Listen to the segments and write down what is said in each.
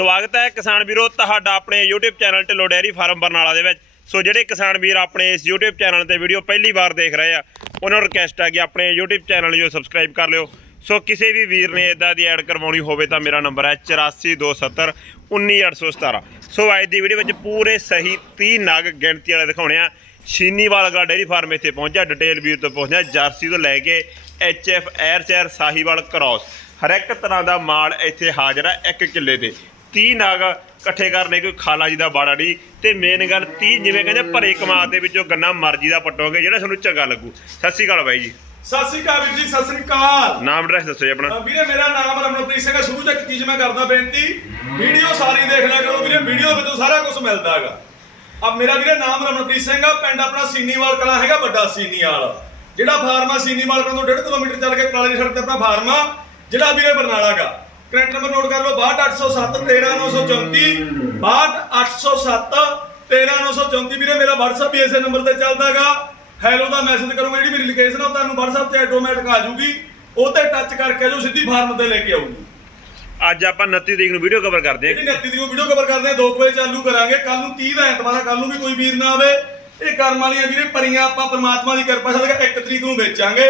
ਸਵਾਗਤ ਹੈ ਕਿਸਾਨ ਵੀਰੋ, ਤੁਹਾਡਾ ਆਪਣੇ YouTube channel Dhillon dairy farm Barnala ਦੇ ਵਿੱਚ। ਸੋ ਜਿਹੜੇ ਕਿਸਾਨ ਵੀਰ ਆਪਣੇ ਇਸ YouTube ਚੈਨਲ ਤੇ ਵੀਡੀਓ ਪਹਿਲੀ ਵਾਰ ਦੇਖ ਰਹੇ ਆ, ਉਹਨਾਂ ਨੂੰ ਰਿਕਵੈਸਟ ਆ ਕਿ ਆਪਣੇ YouTube ਚੈਨਲ ਨੂੰ ਸਬਸਕ੍ਰਾਈਬ ਕਰ ਲਿਓ। ਸੋ ਕਿਸੇ ਵੀ ਵੀਰ ਨੇ ਇਦਾਂ ਦੀ ਐਡ ਕਰਵਾਉਣੀ ਹੋਵੇ ਤਾਂ ਮੇਰਾ ਨੰਬਰ ਹੈ 8427 19817 ਸੋ ਅੱਜ ਦੀ ਵੀਡੀਓ ਵਿੱਚ ਪੂਰੇ ਸਹੀ 30 ਨਗ ਗਿਣਤੀ ਵਾਲੇ ਦਿਖਾਉਣੇ ਆ। ਸ਼ੀਨੀਵਾਲ ਗਾ ਡੇਅਰੀ ਫਾਰਮ ਇੱਥੇ ਪਹੁੰਚਿਆ, ਡਿਟੇਲ ਵੀਰ ਤੋਂ ਪਹੁੰਚਿਆ ਜਰਸੀ ਤੋਂ ਲੈ ਕੇ ਐਚਐਫ 에ਅਰ ਸ਼ਹਿਰ ਸਾਹੀਵਾਲ ਕ੍ਰਾਸ ਹਰ ਇੱਕ ਤਰ੍ਹਾਂ ਦਾ ਮਾਲ ਇੱਥੇ ਹਾਜ਼ਰ ਹੈ, ਇੱਕ ਕਿੱਲੇ ਤੇ। 30 ਨਗ ਇਕੱਠੇ ਕਰਨੇ ਕੋਈ ਖਾਲਾ ਜੀ ਦਾ ਬਾੜਾ ਨਹੀਂ। ਤੇ ਮੇਨ ਗੱਲ 30 ਜਿਵੇਂ ਕਹਿੰਦੇ ਭਰੇ ਕਮਾਦ ਦੇ ਵਿੱਚੋਂ ਗੰਨਾ ਮਰਜ਼ੀ ਦਾ ਪਟੋਗੇ ਜਿਹੜਾ ਤੁਹਾਨੂੰ ਚੰਗਾ ਲੱਗੂ। ਸਤਿ ਸ਼੍ਰੀ ਅਕਾਲ ਬਾਈ ਜੀ। ਸਤਿ ਸ੍ਰੀ ਅਕਾਲ ਵੀਰ ਜੀ ਸਤਿ ਸ੍ਰੀ ਅਕਾਲ। ਨਾਮ ਐਡਰੈਸ ਦੱਸੋ ਜੀ ਆਪਣਾ। ਵੀਰੇ ਮੇਰਾ ਨਾਮ ਰਮਨਪ੍ਰੀਤ ਸਿੰਘ ਹੈ ਸ਼ੁਰੂ ਤੋਂ ਇੱਕ ਚੀਜ਼ ਮੈਂ ਕਰਦਾ ਬੇਨਤੀ। ਵੀਡੀਓ ਸਾਰੀ ਦੇਖ ਲਿਆ ਕਰੋ ਵੀਰੇ ਵੀਡੀਓ ਵਿੱਚੋਂ ਸਾਰਾ ਕੁਝ ਮਿਲਦਾ ਹੈਗਾ। ਅਬ ਮੇਰਾ ਵੀਰੇ ਨਾਮ ਰਮਨਪ੍ਰੀਤ ਸਿੰਘ ਆ ਪਿੰਡ ਆਪਣਾ ਸੀਨੀਵਾਲ ਕਲਾ ਹੈਗਾ ਵੱਡਾ ਸੀਨੀਵਾਲ। ਜਿਹੜਾ ਫਾਰਮ ਆ ਸੀਨੀਵਾਲ ਕੋਲੋਂ 1.5 ਕਿਲੋਮੀਟਰ ਚੱਲ ਕੇ ਕਾਲੇ ਦੀ ਸੜਕ ਤੇ ਆਪਣਾ ਫਾਰਮ ਆ ਜਿਹੜਾ ਵੀਰੇ ਬਰਨਾਲਾ ਗਾ ਕਰੰਟ ਨੰਬਰ ਨੋਟ ਕਰ ਲਓ 62807 13934 62807 13934 ਵੀਰੇ ਮੇਰਾ WhatsApp ਵੀ ਇਸੇ ਨੰਬਰ ਤੇ ਚੱਲਦਾਗਾ। ਹੈਲੋ ਦਾ ਮੈਸੇਜ ਕਰੋਗੇ ਜਿਹੜੀ ਮੇਰੀ ਲੋਕੇਸ਼ਨ ਆ ਤੁਹਾਨੂੰ WhatsApp ਤੇ ਆਟੋਮੈਟਿਕ ਆ ਜਾਊਗੀ। ਉਹ ਤੇ ਟੱਚ ਕਰਕੇ ਜੋ ਸਿੱਧੀ ਫਾਰਮ ਤੇ ਲੈ ਕੇ ਆਊਗੀ। ਅੱਜ ਆਪਾਂ 29 ਤਰੀਕ ਨੂੰ ਵੀਡੀਓ ਕਵਰ ਕਰਦੇ ਇਹਦੀ 29 ਦੀ ਵੀਡੀਓ ਕਵਰ ਕਰਦੇ ਆ 2 ਵਜੇ ਚਾਲੂ ਕਰਾਂਗੇ। ਕੱਲ ਨੂੰ 30 ਦਾ ਐਤਵਾਰ ਕੱਲ ਨੂੰ ਵੀ ਕੋਈ ਵੀਰ ਨਾ ਆਵੇ। ਇਹ ਕਰਮ ਵਾਲੀਆਂ ਵੀਰੇ ਪਰੀਆਂ ਆਪਾਂ ਪ੍ਰਮਾਤਮਾ ਦੀ ਕਿਰਪਾ ਸਦਕਾ 1 ਤਰੀਕ ਨੂੰ ਵੇਚਾਂਗੇ।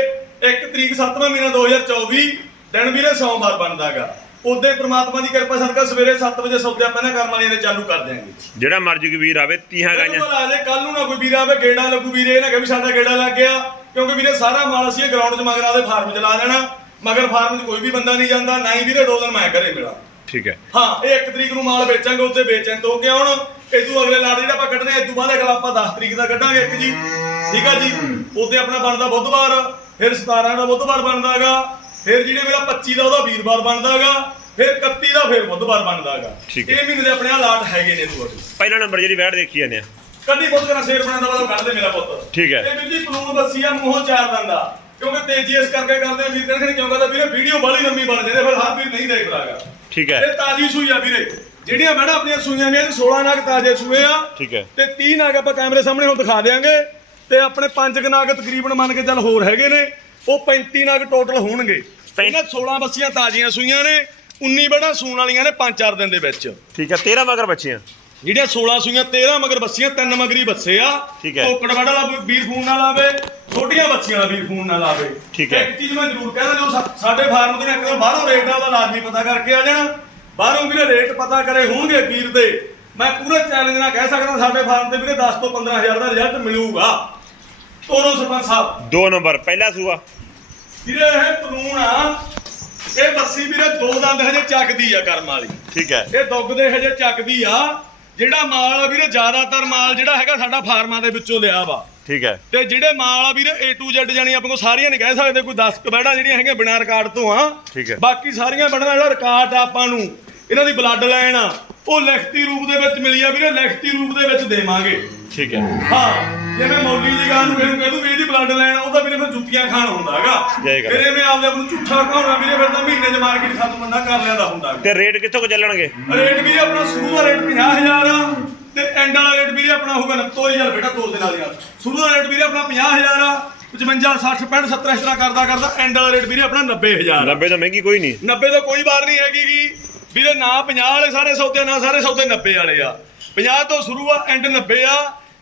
1 ਤਰੀਕ 7ਵਾਂ ਮਹੀਨਾ 2024 ਦਿਨ ਵੀਰੇ ਸੋਮਵਾਰ ਬਣਦਾਗਾ। ਉਦੋਂ ਪ੍ਰਮਾਤਮਾ ਦੀ ਕਿਰਪਾ ਸਦਕਾ ਸਵੇਰੇ 7 ਵਜੇ ਸੌਦੇ ਆਪਾਂ ਨਾ ਕਰਮ ਵਾਲੀਆਂ ਦੇ ਚਾਲੂ ਕਰ ਦਿਆਂਗੇ। ਜਿਹੜਾ ਮਰਜ਼ੀ ਕੋਈ ਵੀਰ ਆਵੇ 30 ਗਾਈਆਂ। ਬਿਲਕੁਲ ਆ ਜੇ ਕੱਲ ਨੂੰ ਨਾ ਕੋਈ ਵੀਰ ਆਵੇ ਗੇੜਾ ਲੱਗੂ ਵੀਰੇ ਇਹ ਨਾ ਕਿ ਵੀ ਸਾਡਾ ਗੇੜਾ ਲੱਗ ਗਿਆ। ਕਿਉਂਕਿ ਵੀਰੇ ਸਾਰਾ ਮਾਲ ਅਸੀਂ ਗਰਾਊਂਡ 'ਚ ਮਗਰ ਆਦੇ ਫਾਰਮ 'ਚ ਲਾ ਦੇਣਾ। ਮਗਰ ਫਾਰਮ 'ਚ ਕੋਈ ਵੀ ਬੰਦਾ ਨਹੀਂ ਜਾਂਦਾ ਨਾ ਹੀ ਵੀਰੇ ਦੋ ਦਿਨ ਮੈਂ ਘਰੇ ਮਿਲਾਂ ਠੀਕ ਹੈ। ਹਾਂ ਇਹ 1 ਤਰੀਕ ਨੂੰ ਮਾਲ ਵੇਚਾਂਗੇ ਉੱਤੇ ਵੇਚਣ ਤੋਂ ਕਿ ਹੁਣ ਇਦੋਂ ਅਗਲੇ ਲਾਟ ਜਿਹੜਾ ਆਪਾਂ ਕੱਢਦੇ ਇਦੋਂ ਬਾਅਦ ਅਗਲਾ ਆਪਾਂ 10 ਤਰੀਕ ਦਾ ਕੱਢਾਂਗੇ ਇੱਕ ਜੀ। ਠੀਕ ਆ ਜੀ? ਉੱਤੇ ਆਪਣਾ ਬਣਦਾ ਬੁੱਧਵਾਰ ਫਿਰ 17 ਦਾ ਬੁੱਧਵਾਰ ਬਣਦਾਗਾ ਫਿਰ ਜਿਹੜੇ ਮੇਰਾ 25 ਦਾ ਉਹਦਾ ਵੀਰਵਾਰ ਬਣਦਾਗਾ ਫਿਰ 31 ਦਾ ਫਿਰ ਬੁੱਧਵਾਰ ਬਣਦਾਗਾ। ਠੀਕ ਹੈ। ਇਹ ਮਹੀਨੇ ਦੇ ਆਪਣੇ ਆ ਲਾਟ ਹੈਗੇ ਨੇ ਤੁਹਾਡੇ ਪਹਿਲਾ ਨੰਬਰ ਜਿਹੜੀ ਵੈਟ ਦੇਖੀ ਜਾਂਦੇ ਆ। ਕੱਢੀ ਪੁੱਤ ਕਰਾ ਸ਼ੇਰ ਬਣਾਉਂਦਾ ਵਾਲਾ ਕੱਢ ਦੇ ਮੇਰਾ ਪੁੱਤ। ਠੀਕ ਹੈ। ਇਹ ਵੀਰ ਜੀ ਕਾਨੂੰਨ ਬੱਸੀ ਆ ਮੂੰਹੋਂ ਚਾਰ ਦੰਦਾ ਕਿਉਂਕਿ ਤੇਜ਼ੀ ਇਸ ਕਰਕੇ ਕਰਦੇ ਆ ਵੀਰ ਕਹਿੰਦੇ ਕਿਉਂ ਕਹਿੰਦਾ ਵੀਰੇ ਵੀਡੀਓ ਬੜੀ ਲੰਮੀ ਬਣ ਜਾਂਦੇ ਫਿਰ ਹਰ ਵੀਰ ਨਹੀਂ ਦੇਖ ਰਾਗਾ ਠੀਕ ਹੈ। ਇਹ ਤਾਜੀ ਸੂਈ ਆ ਵੀਰੇ। ਜਿਹੜੀਆਂ ਮੈਡਮ ਆਪਣੀਆਂ ਸੂਈਆਂ ਨੇ 16 ਨਗ ਤਾਜ਼ੇ ਸੂਏ ਆ। ਠੀਕ ਹੈ। ਤੇ 30 ਨਗ ਆਪਾਂ ਕੈਮਰੇ ਸਾਹਮਣੇ ਹੁਣ ਦਿਖਾ ਦੇਾਂਗੇ ਤੇ ਆਪਣੇ ਪੰਜ ਕੁ ਨਗ ਤਕਰੀਬਨ ਮੰਨ ਕੇ ਚੱਲ ਹੋਰ ਹੈਗੇ ਨੇ। ਉਹ 35 ਨਗ ਟੋਟਲ ਹੋਣਗੇ। ਇਹਨਾਂ 16 ਬੱਸੀਆਂ ਤਾਜ਼ੀਆਂ ਸੂਈਆਂ ਨੇ 19 ਬੜਾ ਸੂਣ ਵਾਲੀਆਂ ਨੇ 5-4 ਦਿਨ ਦੇ ਵਿੱਚ। ਠੀਕ ਹੈ 13 ਮਗਰ ਬੱਚੀਆਂ। ਜਿਹੜੀਆਂ 16 ਸੂਈਆਂ 13 ਮਗਰ ਬੱਸੀਆਂ ਤਿੰਨ ਮਗਰੀ ਬੱਸੇ ਆ। ਠੀਕ ਹੈ। ਟੋਕੜ ਵਾਲਾ ਵੀਰ ਫੂਨ ਨਾਲ ਆਵੇ ਛੋਟੀਆਂ ਵਾਲਾ ਵੀਰ ਫੂਨ ਨਾਲ ਆਵੇ ਠੀਕ ਹੈ। ਇੱਕ ਚੀਜ਼ ਮੈਂ ਜ਼ਰੂਰ ਕਹਿੰਦਾ ਜੋ ਸਾਡੇ ਫਾਰਮ ਦੇ ਇੱਕ ਬਾਹਰੋਂ ਰੇਟ ਦਾ ਉਹਦਾ ਲਾਜ਼ਮੀ ਪਤਾ ਕਰਕੇ ਆ ਜਾਣਾ। ਬਾਹਰੋਂ ਵੀਰੇ ਰੇਟ ਪਤਾ ਕਰੇ ਹੋਣਗੇ ਵੀਰ ਦੇ ਮੈਂ ਪੂਰੇ ਚੈਲੰਜ ਨਾਲ ਕਹਿ ਸਕਦਾ ਸਾਡੇ ਫਾਰਮ ਤੇ ਵੀਰੇ 10 ਤੋਂ 15000 ਦਾ ਰਿਜ਼ਲਟ ਮਿਲੂਗਾ। ਤੋਰੋ ਸਰਪੰਚ ਸਾਹਿਬ। ਦੋ ਨੰਬਰ ਪਹਿਲਾ ਸੂਆ। ਵੀਰੇ ਇਹ ਕਾਨੂੰਨ ਆ। ਇਹ ਬੱਸੀ ਵੀਰੇ ਦੋ ਦੰਦ ਹਜੇ ਚੱਕਦੀ ਆ ਕਰਮ ਵਾਲੀ। ਠੀਕ ਹੈ। ਇਹ ਦੁੱਗ ਦੇ ਹਜੇ ਚੱਕਦੀ ਆ। ਜਿਹੜਾ ਮਾਲ ਆ ਵੀਰੇ ਜ਼ਿਆਦਾਤਰ ਮਾਲ ਜਿਹੜਾ ਹੈਗਾ ਸਾਡਾ ਫਾਰਮਾਂ ਦੇ ਵਿੱਚੋਂ ਲਿਆ ਵਾ। ਠੀਕ ਹੈ। ਤੇ ਜਿਹੜੇ ਮਾਲ ਆ ਵੀਰੇ A to Z ਜਾਨੀ ਆਪਾਂ ਕੋ ਸਾਰੀਆਂ ਨਹੀਂ ਕਹਿ ਸਕਦੇ ਕੋਈ 10 ਕਬੈੜਾ ਜਿਹੜੀਆਂ ਹੈਗੀਆਂ ਬਿਨਾਂ ਰਿਕਾਰਡ ਤੋਂ ਆ। ਠੀਕ ਹੈ। ਬਾਕੀ ਸਾਰੀਆਂ ਬੜਨਾ ਜਿਹੜਾ ਰਿਕਾਰਡ ਆ ਆਪਾਂ ਨੂੰ। ਇਹਨਾਂ ਦੀ ਬਲੱਡ ਲਾਈਨ ਆ। ਉਹ ਲਿਖਤੀ ਰੂਪ ਦੇ ਵਿੱਚ ਮਿਲੀ ਆ ਵੀਰੇ ਲਿਖਤੀ ਰੂਪ ਦੇ ਵਿੱਚ ਦੇਵਾਂਗੇ। ਠੀਕ ਹੈ। ਹਾਂ ਜਿਵੇਂ ਮੌਲੀ ਦੀ ਗੱਲ ਨੂੰ ਕਹਦੂ ਵੀ ਇਹਦੀ ਬਲੱਡ ਲਾਈਨ ਉਹਦਾ ਵੀਰੇ ਫਿਰ ਜੁੱਤੀਆਂ ਖਾਣ ਹੁੰਦਾ ਹੈਗਾ। ਜੈ ਗੱਲ। ਫਿਰ ਐਵੇਂ ਆਪਦੇ ਆਪ ਨੂੰ ਝੂਠਾ ਕਹਾਉਣਾ ਵੀਰੇ ਫਿਰ ਤਾਂ ਮਹੀਨੇ ਚ ਮਾਰਕੀਟ ਖਤਮ ਬੰਦਾ ਕਰ ਲਿਆਂਦਾ ਹੁੰਦਾ ਹੈਗਾ। ਤੇ ਰੇਟ ਕਿੱਥੋਂ ਕੁ ਚੱਲਣਗੇ? ਰੇਟ ਵੀਰੇ ਆਪਣਾ ਸ਼ੁਰੂ ਦਾ ਰੇਟ 50000 ਆ ਤੇ ਐਂਡ ਵਾਲਾ ਰੇਟ ਵੀਰੇ ਆਪਣਾ ਹੋਊਗਾ 90000 ਬੇਟਾ ਤੋਲ ਦੇ ਨਾਲ ਯਾਰ ਸ਼ੁਰੂ ਦਾ ਰੇਟ ਵੀਰੇ ਆਪਣਾ 50000 ਆ 55 60 65 70 ਇਸ ਤਰ੍ਹਾਂ ਕਰਦਾ ਕਰਦਾ ਐਂਡ ਵਾਲਾ ਰੇਟ ਵੀਰੇ ਆਪਣਾ 90000 90 ਤੋਂ ਮਹਿੰਗੀ ਕੋਈ ਨਹੀਂ। 90 ਤੋਂ ਕੋਈ ਬਾਰ ਨਹੀਂ ਹੈਗੀ ਗੀ। ਵੀਰੇ ਨਾ 50 ਵਾਲੇ ਸਾਰੇ ਸੌਦੇ ਨਾ ਸਾਰੇ ਸੌਦੇ 90 ਵਾਲੇ ਆ। 50 ਤੋਂ ਸ਼ੁਰੂ ਆ ਐਂਡ 90 ਆ।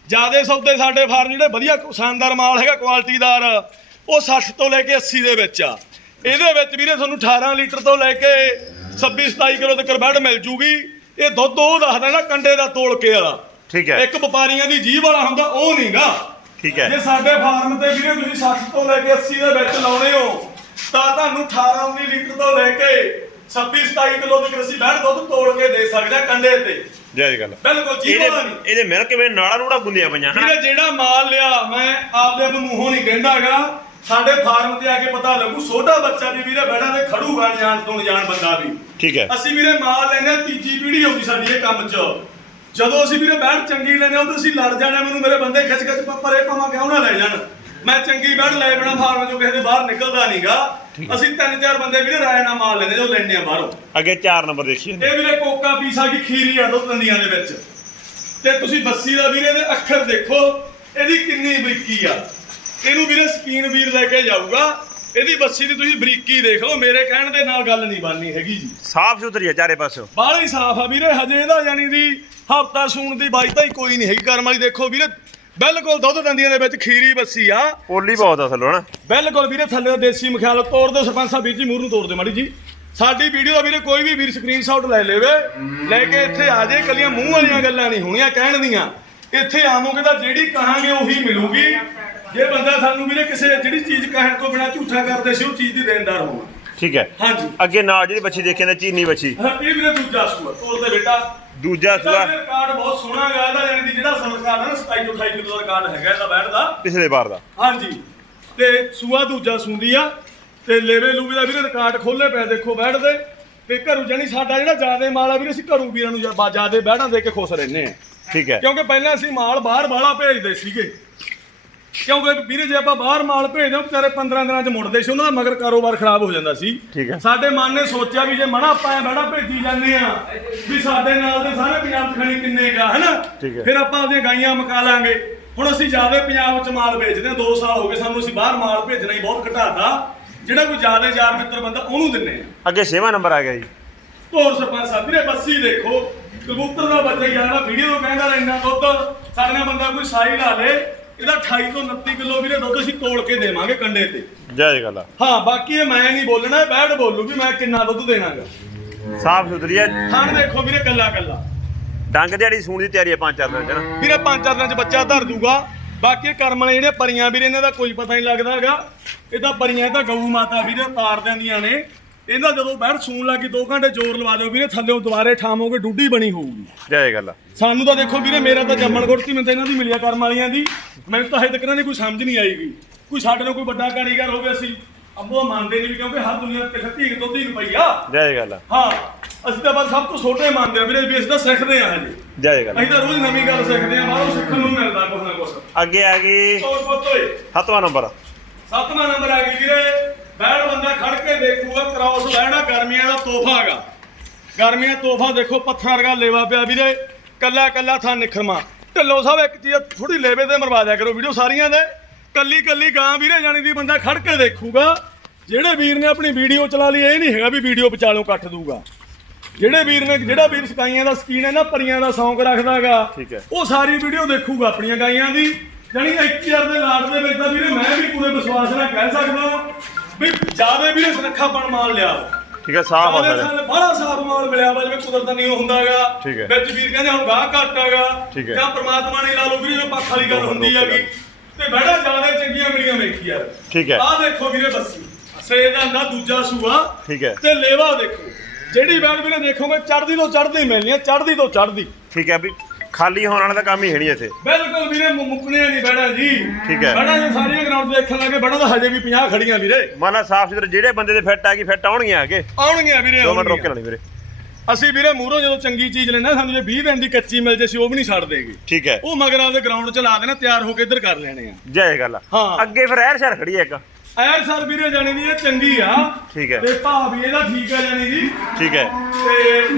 ਜਿਆਦੇ ਸੌਦੇ ਸਾਡੇ ਫਾਰਮ ਜਿਹੜੇ ਵਧੀਆ ਸ਼ਾਨਦਾਰ ਮਾਲ ਹੈਗਾ ਕੁਆਲਿਟੀਦਾਰ ਉਹ 60 ਤੋਂ ਲੈ ਕੇ 80 ਦੇ ਵਿੱਚ ਆ। ਇਹਦੇ ਵਿੱਚ ਵੀਰੇ ਤੁਹਾਨੂੰ 18 ਲੀਟਰ ਤੋਂ ਲੈ ਕੇ 26 27 ਕਿਲੋ ਤੱਕ ਬੈਡ ਮਿਲ ਜੂਗੀ। ਇਹ ਦੁੱਧ ਉਹ ਦੱਸਦਾ ਨਾ ਕੰਡੇ ਦਾ ਤੋਲ ਕੇ ਵਾਲਾ। ਠੀਕ ਹੈ। ਇੱਕ ਵਪਾਰੀਆਂ ਦੀ ਜੀਭ ਵਾਲਾ ਹੁੰਦਾ ਉਹ ਨਹੀਂਗਾ ਠੀਕ ਹੈ। ਜੇ ਸਾਡੇ ਫਾਰਮ ਤੇ ਵੀਰੇ ਤੁਸੀਂ 60 ਤੋਂ ਲੈ ਕੇ 80 ਦੇ ਵਿੱਚ ਲਾਉਣੇ ਹੋ ਤਾਂ ਤੁਹਾਨੂੰ 18 19 ਲੀਟਰ ਤੋਂ ਲੈ ਕੇ 26 27 ਕਿਲੋ ਤੱਕ ਅਸੀਂ ਬੈਠ ਦੁੱਧ ਤੋੜ ਕੇ ਦੇ ਸਕਦੇ ਆ ਕੰਡੇ ਤੇ। ਜੈ ਜੀ ਗੱਲ। ਬਿਲਕੁਲ ਜੀਭ ਇਹਦੇ ਵਾਲਾ ਨਹੀਂ ਇਹਦੇ ਮਿਲ ਕਿਵੇਂ ਨਾੜਾ ਨੂੜਾ ਗੁੰਦੀਆਂ ਪਈਆਂ ਹਨਾ? ਵੀਰੇ ਜਿਹੜਾ ਮਾਲ ਲਿਆ ਮੈਂ ਆਪਦੇ ਆਪ ਮੂੰਹੋਂ ਨਹੀਂ ਕਹਿੰਦਾਗਾ ਸਾਡੇ ਫਾਰਮ ਤੇ ਆ ਕੇ ਪਤਾ ਲੱਗੂ ਛੋਟਾ ਬੱਚਾ ਵੀ ਵੀਰੇ ਬੈਠਾ ਤੇ ਖੜੂਗਾ ਜਾਣ ਤੋਂ ਜਾਣ ਬੰਦਾ ਵੀ। ਠੀਕ ਹੈ। ਅਸੀਂ ਵੀਰੇ ਮਾਲ ਲੈਨੇ ਆ, ਤੀਜੀ ਪੀੜ੍ਹੀ ਹੋਊਗੀ ਸਾਡੀ ਇਹ ਕੰਮ 'ਚ। ਜਦੋਂ ਅਸੀਂ ਵੀਰੇ ਬੈਠ ਚੰਗੀ ਲੈਨੇ ਅਸੀਂ ਲੜ ਜਾਣਾ ਮੈਨੂੰ ਮੇਰੇ ਬੰਦੇ ਖਿੱਚ ਖਿੱਚ ਪਰੇ ਪਾਵਾਂ ਕਿਉਂ ਨਾ ਲੈ ਜਾਣ? ਮੈਂ ਚੰਗੀ ਬੈਠ ਲੈ ਬਿਨਾ ਫਾਰਮ 'ਚੋਂ ਕਿਸੇ ਦੇ ਬਾਹਰ ਨਿਕਲਦਾ ਨਹੀਂਗਾ ਅਸੀਂ ਤਿੰਨ ਚਾਰ ਬੰਦੇ ਵੀਰੇ ਰਾਇ ਨਾਲ ਮਾਲ ਲੈਨੇ ਜੋ ਲੈਨੇ ਆ ਬਾਹਰੋਂ। ਅੱਗੇ 4 ਨੰਬਰ ਦੇਖੀਏ ਇਹ ਵੀਰੇ ਕੋਕਾ ਪੀਸਾ ਕੀ ਖੀਰੀ ਆ ਦੁੱਧ ਦੰਦੀਆਂ ਦੇ ਵਿੱਚ। ਤੇ ਤੁਸੀਂ ਬੱਸੀ ਦਾ ਵੀਰੇ ਦੇ ਅੱਖਰ ਦੇਖੋ ਇਹਦੀ ਕਿੰਨੀ ਬਰੀਕੀ ਆ। ਇਹਨੂੰ ਵੀਰੇ ਸਕੀਨ ਵੀਰ ਲੈ ਕੇ ਜਾਊਗਾ। ਇਹਦੀ ਬੱਸੀ ਦੀ ਤੁਸੀਂ ਬਰੀਕੀ ਦੇਖ ਲਓ ਮੇਰੇ ਕਹਿਣ ਦੇ ਨਾਲ ਗੱਲ ਨਹੀਂ ਬਣਨੀ ਹੈਗੀ ਜੀ। ਸਾਫ਼ ਸੁਥਰੀ ਆ ਚਾਰੇ ਪਾਸੋਂ ਬਾਹਲੀ ਸਾਫ਼ ਆ ਵੀਰੇ ਹਜੇ ਇਹਦਾ ਜਾਨੀ ਦੀ ਹਫਤਾ ਸੂਣ ਦੀ ਬਾਈ ਤਾਂ ਕੋਈ ਨਹੀਂ ਹੈਗੀ। ਕਰਮ ਵਾਲੀ ਦੇਖੋ ਵੀਰੇ ਬਿਲਕੁਲ ਦੁੱਧ ਦੰਦੀਆਂ ਦੇ ਵਿੱਚ ਖੀਰੀ ਬੱਸੀ ਆ। ਪੋਲੀ ਬਹੁਤ ਆ ਥੱਲੋਂ ਹਨਾ? ਬਿਲਕੁਲ ਵੀਰੇ ਥੱਲੇ ਦਾ ਦੇਸੀ ਮਖਿਆਲ ਤੋੜ ਦਿਓ ਸਰਪੰਚ ਸਾਹਿਬ ਵੀਰ ਜੀ ਮੂੰਹ ਨੂੰ ਤੋੜ ਦਿਓ ਮਾੜੀ ਜੀ। ਸਾਡੀ ਵੀਡੀਓ ਦਾ ਵੀਰੇ ਕੋਈ ਵੀ ਵੀਰ ਸਕਰੀਨਸ਼ਾਟ ਲੈ ਲੇਵੇ ਲੈ ਕੇ ਇੱਥੇ ਆ ਜੇ ਕੱਲੀਆਂ ਮੂੰਹ ਵਾਲੀਆਂ ਗੱਲਾਂ ਨਹੀਂ ਹੋਣੀਆਂ ਕਹਿਣ ਦੀਆਂ। ਇੱਥੇ ਆਵੋਗੇ ਤਾਂ ਜਿਹੜੀ ਕਹਾਂਗੇ ਉਹੀ ਮਿਲੂਗੀ। ਜੇ ਬੰਦਾ ਸਾਨੂੰ ਵੀਰੇ ਕਿਸੇ ਜਿਹੜੀ ਚੀਜ਼ ਕਹਿਣ ਤੋਂ ਬਿਨਾ ਝੂਠਾ ਕਰਦੇ ਸੀ ਉਹ ਚੀਜ਼ ਦੀ ਦੇਣਦਾਰ ਹੋਣਾ ਠੀਕ ਹੈ। ਹਾਂਜੀ। ਅੱਗੇ ਨਾਲ ਜਿਹੜੀ ਬੱਚੀ ਦੇਖੀ ਨੇ ਚੀਨੀ ਬੱਚੀ ਹਾਂ, ਇਹ ਵੀਰੇ ਦੂਜਾ ਸੂਆ ਤੋੜ ਦੇ ਬੇਟਾ। ਦੂਜਾ ਇਹਦਾ ਸੂਆ। ਰਿਕਾਰਡ ਬਹੁਤ ਸੋਹਣਾ ਗਾ ਇਹਦਾ ਯਾਨੀ ਕਿ ਜਿਹੜਾ ਸੰਸਕਾਰ ਹੈ ਨਾ 27 ਤੋਂ 28 ਕਿਲੋ ਦਾ ਰਿਕਾਰਡ ਹੈਗਾ ਇਹਦਾ ਬੈਠ ਦਾ। ਪਿਛਲੇ ਵਾਰ ਦਾ। ਹਾਂਜੀ। ਤੇ ਸੂਆ ਦੂਜਾ ਸੁੰਦੀ ਆ ਤੇ ਲੇਵੇ ਲੂਵੇ ਦਾ ਵੀਰੇ ਰਿਕਾਰਡ ਖੋਲੇ ਪਏ ਦੇਖੋ ਬੈਠ ਦੇ। ਤੇ ਘਰੂ ਜਾਨੀ ਸਾਡਾ ਜਿਹੜਾ ਜਿਆਦੇ ਮਾਲ ਆ ਵੀਰੇ ਅਸੀਂ ਘਰੂ ਵੀਰਾਂ ਨੂੰ ਜਿਆਦੇ ਬੈਠਾਂ ਦੇ ਕੇ ਖੁਸ਼ ਰਹਿੰਦੇ ਆ। ਠੀਕ ਹੈ। ਕਿਉਂਕਿ ਪਹਿਲਾਂ ਅਸੀਂ ਮਾਲ ਬਾਹਰ ਬਾਹਲਾ ਭੇਜਦੇ ਸੀਗੇ। ਕਿਉਂਕਿ ਵੀਰੇ ਜੇ ਆਪਾਂ ਬਾਹਰ ਮਾਲ ਭੇਜਦੇ ਹਾਂ ਵਿਚਾਰੇ 15 ਦਿਨਾਂ ਚ ਮੁੜਦੇ ਸੀ ਉਹਨਾਂ ਦਾ ਮਗਰ ਕਾਰੋਬਾਰ ਖਰਾਬ ਹੋ ਜਾਂਦਾ ਸੀ। ਠੀਕ ਹੈ। ਸਾਡੇ ਮਨ ਨੇ ਸੋਚਿਆ ਵੀ ਜੇ ਮਣਾ ਆਪਾਂ ਬੜਾ ਭੇਜੀ ਜਾਂਦੇ ਆ ਵੀ ਸਾਡੇ ਨਾਲ ਦੇ ਸਾਰੇ ਪੰਜਾਬ ਚ ਖਣੀ ਕਿੰਨੇ ਗਾ ਹਨਾ? ਠੀਕ ਹੈ। ਫਿਰ ਆਪਾਂ ਆਪਣੀਆਂ ਗਾਈਆਂ ਮਕਾ ਲਾਂਗੇ। ਹੁਣ ਅਸੀਂ ਜ਼ਿਆਦਾ ਪੰਜਾਬ ਚ ਮਾਲ ਵੇਚਦੇ ਆ 2 ਸਾਲ ਹੋ ਗਏ ਸਾਨੂੰ ਅਸੀਂ ਬਾਹਰ ਮਾਲ ਭੇਜਣਾ ਹੀ ਬਹੁਤ ਘਟਾਤਾ। ਜਿਹੜਾ ਕੋਈ ਜ਼ਿਆਦਾ ਯਾਰ ਮਿੱਤਰ ਬੰਦਾ ਉਹਨੂੰ ਦਿੰਨੇ ਆ ਅੱਗੇ 6ਵਾਂ ਨੰਬਰ ਆ ਗਿਆ ਜੀ। ਹੋਰ ਸਰਪੰਚ ਸਾਹਿਬ ਵੀਰੇ ਬੱਸੀ ਦੇਖੋ। ਕਬੂਤਰ ਦਾ ਬੱਚਾ ਯਾਰ ਵੀਡੀਓ ਤੋਂ ਕਹਿੰਦਾ ਇੰਨਾ ਦੁੱਧ। ਸਾਡੇ ਨਾਲ ਬੰਦਾ ਕੋਈ ਸਾਈ ਲਾ ਲੇ। ਇਹਦਾ 28 ਤੋਂ 29 ਕਿਲੋ ਵੀਰੇ ਦੁੱਧ ਅਸੀਂ ਤੋਲ ਕੇ ਦੇਵਾਂਗੇ ਕੰਡੇ ਤੇ। ਜੈ ਗੱਲ ਆ ਹਾਂ ਬਾਕੀ ਇਹ ਮੈਂ ਨਹੀਂ ਬੋਲਣਾ ਇਹ ਬੈਠ ਬੋਲੂ ਵੀ ਮੈਂ ਕਿੰਨਾ ਦੁੱਧ ਦੇਣਾਗਾ ਸਾਫ਼ ਸੁਥਰੀ ਆ ਥਣ ਦੇਖੋ ਵੀਰੇ ਕੱਲਾ ਕੱਲਾ। ਡੰਗ ਦਿਹਾੜੀ ਸੂਣ ਦੀ ਤਿਆਰੀ ਆ ਪੰਜ ਚਾਰ ਦਿਨ ਚ ਨਾ। ਵੀਰੇ ਪੰਜ ਚਾਰ ਦਿਨਾਂ ਚ ਬੱਚਾ ਧਰ ਦੂਗਾ। ਬਾਕੀ ਇਹ ਕਰਮ ਵਾਲੇ ਜਿਹੜੇ ਪਰੀਆਂ ਵੀਰੇ ਇਹਨਾਂ ਦਾ ਕੋਈ ਪਤਾ ਨਹੀਂ ਲੱਗਦਾ ਹੈਗਾ ਇਹ ਤਾਂ ਪਰੀਆਂ ਇਹ ਤਾਂ ਗਊ ਮਾਤਾ ਵੀਰੇ ਤਾਰ ਦਿੰਦੀਆਂ ਨੇ। ਇਹਦਾ ਜਦੋਂ ਬੈਠ ਸੂਣ ਲੱਗੀ 2 ਘੰਟੇ ਜ਼ੋਰ ਲਵਾ ਦਿਓ ਵੀਰੇ ਥੱਲੇੋਂ ਦੁਬਾਰੇ ਠਾਮੋਗੇ ਡੂਡੀ ਬਣੀ ਹੋਊਗੀ। ਜੈ ਗੱਲ ਸਾਨੂੰ ਤਾਂ ਦੇਖੋ ਵੀਰੇ ਮੇਰਾ ਤਾਂ ਜੰਮਣ ਗੁੜਤੀ ਮੈਨੂੰ ਤਾਂ ਇਹਨਾਂ ਦੀ ਮਿਲਿਆ ਕਰਮ ਵਾਲੀਆਂ ਦੀ। ਮੈਨੂੰ ਤਾਂ ਹਜੇ ਤੱਕ ਇਹਨਾਂ ਦੀ ਕੋਈ ਸਮਝ ਨਹੀਂ ਆਈਗੀ ਕੋਈ ਸਾਡੇ ਨਾਲ ਕੋਈ ਵੱਡਾ ਕਾਰੀਗਰ ਹੋਵੇ ਅਸੀਂ ਅੰਬੋ ਮੰਨਦੇ ਨਹੀਂ ਕਿਉਂਕਿ ਹਰ ਦੁਨੀਆ ਤੇ ਧੀਕ ਤੋਂ ਧੀਕ ਪਈ ਆ। ਗੱਲ ਹਾਂ ਅਸੀਂ ਤਾਂ ਬਸ ਸਭ ਤੋਂ ਛੋਟੇ ਮੰਨਦੇ ਆ ਵੀਰੇ ਵੀ ਅਸੀਂ ਤਾਂ ਸਿੱਖਦੇ ਆ ਹਜੇ। ਜੈ ਗੱਲ ਅਸੀਂ ਤਾਂ ਰੋਜ਼ ਨਵੀਂ ਗੱਲ ਸਿੱਖਦੇ ਆ ਬਾਹਰੋਂ ਸਿੱਖਣ ਨੂੰ ਮਿਲਦਾ ਕੁਛ ਨਾ ਕੁਛ। ਅੱਗੇ ਆ ਗਈ। ਤੋਰ ਪੁੱਤੋਏ ਸੱਤਵਾਂ ਨੰਬਰ। ਸੱਤਵਾਂ ਨੰਬਰ ਆ ਗਈ ਵੀਰੇ। ਬੈੜ ਬੰਦਾ ਖੜ ਕੇ ਦੇਖੂਗਾ ਕ੍ਰਾਸ ਬੈੜਾ ਗਰਮੀਆਂ ਦਾ ਤੋਹਫਾ ਹੈਗਾ। ਗਰਮੀਆਂ ਤੋਹਫਾ ਦੇਖੋ ਪੱਥਰ ਵਰਗਾ ਲੇਵਾ ਪਿਆ ਵੀਰੇ। ਕੱਲਾ ਕੱਲਾ ਥਾਂ ਨਿਖਰਮਾ। ਢੱਲੋ ਸਾਹਿਬ ਇੱਕ ਚੀਜ਼ ਥੋੜੀ ਲੇਵੇ ਤੇ ਮਰਵਾ ਦਿਆ ਕਰੋ ਵੀਡੀਓ ਸਾਰੀਆਂ ਦੇ। ਕੱਲੀ ਕੱਲੀ ਗਾਂ ਵੀਰੇ ਜਾਣੀ ਦੀ ਬੰਦਾ ਖੜ ਕੇ ਦੇਖੂਗਾ। ਜਿਹੜੇ ਵੀਰ ਨੇ ਆਪਣੀ ਵੀਡੀਓ ਚਲਾ ਲਈ ਇਹ ਨਹੀਂ ਹੈਗਾ ਵੀ ਵੀਡੀਓ ਵਿਚਾਲੋਂ ਕੱਟ ਦੂਗਾ। ਜਿਹੜੇ ਵੀਰ ਨੇ ਜਿਹੜਾ ਵੀਰ ਸਕਾਈਆਂ ਦਾ ਸਕੀਨ ਹੈ ਨਾ ਪਰੀਆਂ ਦਾ ਸ਼ੌਂਕ ਰੱਖਦਾਗਾ ਠੀਕ ਹੈ। ਉਹ ਸਾਰੀ ਵੀਡੀਓ ਦੇਖੂਗਾ ਆਪਣੀਆਂ ਗਾਈਆਂ ਦੀ। ਜਾਣੀ 1000 ਦੇ ਲਾਟ ਦੇ ਵਿੱਚ ਤਾਂ ਵੀਰੇ ਮੈਂ ਵੀ ਪੂਰੇ ਵਿਸ਼ਵਾਸ ਨਾਲ ਕਹਿ ਸਕਦਾ। ਵੀ ਜ਼ਿਆਦਾ ਵੀਰੇ ਸੁਰੱਖਾਪਣ ਮਾਲ ਲਿਆ। ਠੀਕ ਹੈ ਸਾਫ਼ ਆ ਸਾਰੇ। ਬੜਾ ਸਾਫ਼ ਮਾਲ ਮਿਲਿਆ ਵਾ ਜਿਵੇਂ ਕੁਦਰਤ ਨਹੀਂ ਹੁੰਦਾਗਾ। ਠੀਕ ਹੈ। ਵਿੱਚ ਵੀਰ ਕਹਿੰਦੇ ਹੁਣ ਗਾਹ ਘੱਟ ਹੈਗਾ ਠੀਕ ਹੈ। ਜਾਂ ਪ੍ਰਮਾਤਮਾ ਨੇ ਲਾ ਲਓ ਵੀਰੇ ਜੋ ਪੱਖ ਵਾਲੀ ਗੱਲ ਹੁੰਦੀ ਹੈਗੀ। ਤੇ ਬੜਾ ਜ਼ਿਆਦਾ ਚੰਗੀਆਂ ਮਿਲੀਆਂ ਵੇਖੀ ਯਾਰ। ਠੀਕ ਹੈ। ਆਹ ਦੇਖੋ ਵੀਰੇ ਬੱਸੀ। ਸੇ ਦਾ ਨਾ ਦੂਜਾ ਸੂਆ। ਠੀਕ ਹੈ। ਤੇ ਲੇਵਾ ਦੇਖੋ। ਜਿਹੜੀ ਬੈਡ ਵੀਰੇ ਦੇਖੋਗੇ ਚੜਦੀ ਤੋਂ ਚੜਦੀ ਮਿਲਣੀ ਆ ਚੜਦੀ ਤੋਂ ਚੜਦੀ ਠੀਕ ਹੈ ਵੀ ਖਾਲੀ ਹੋਣ ਵਾਲਾ ਤਾਂ ਕੰਮ ਹੀ ਹੈ ਨਹੀਂ ਇੱਥੇ। ਬਿਲਕੁਲ ਵੀਰੇ ਮੁ- ਮੁੱਕਣੇ ਨਹੀਂ ਬੈੜਾ ਜੀ। ਠੀਕ ਹੈ। ਬੈੜਾ ਜੇ ਸਾਰੀਆਂ ਗਰਾਊਂਡ ਦੇਖਣ ਲੱਗੇ ਬੈੜਾ ਤਾਂ ਹਜੇ ਵੀ 50 ਖੜੀਆਂ ਵੀਰੇ। ਮਾਨਾ ਸਾਫ਼ ਸੁਥਰੇ ਜਿਹੜੇ ਬੰਦੇ ਦੇ ਫਿੱਟ ਆ ਗਈ ਫਿੱਟ ਆਉਣਗੀਆਂ ਅੱਗੇ। ਆਉਣਗੀਆਂ ਵੀਰੇ ਦੋ ਮਿੰਟ ਆਉਣਗੀਆਂ। ਰੋਕੇ ਲੈਣੀ ਵੀਰੇ। ਅਸੀਂ ਵੀਰੇ ਮੂਹਰੋਂ ਜਦੋਂ ਚੰਗੀ ਚੀਜ਼ ਲੈਣਾ ਸਾਨੂੰ ਜੇ 20 ਦਿਨ ਦੀ ਕੱਚੀ ਮਿਲ ਜੇ ਸੀ ਉਹ ਵੀ ਨਹੀਂ ਛੱਡ ਦੇਗੇ। ਠੀਕ ਹੈ। ਉਹ ਮਗਰ ਆਪਦੇ ਗਰਾਊਂਡ 'ਚ ਲਾ ਦੇਣਾ ਤਿਆਰ ਹੋ ਕੇ ਇੱਧਰ ਕਰ ਲੈਣੇ ਆ। ਜੈ ਗੱਲ ਆ। ਹਾਂ। ਅੱਗੇ ਫਿਰ ਐਰ ਸ਼ਹਿਰ ਖੜੀ ਹੈ ਇੱਕ। ਐਰ ਸਰ ਵੀਰੇ ਜਾਣੀ ਦੀ ਇਹ ਚੰਗੀ ਆ। ਠੀਕ ਹੈ। ਤੇ ਭਾਅ ਵੀ ਇਹਦਾ ਠੀਕ ਆ ਜਾਣੀ ਦੀ ਠੀਕ ਹੈ। ਤੇ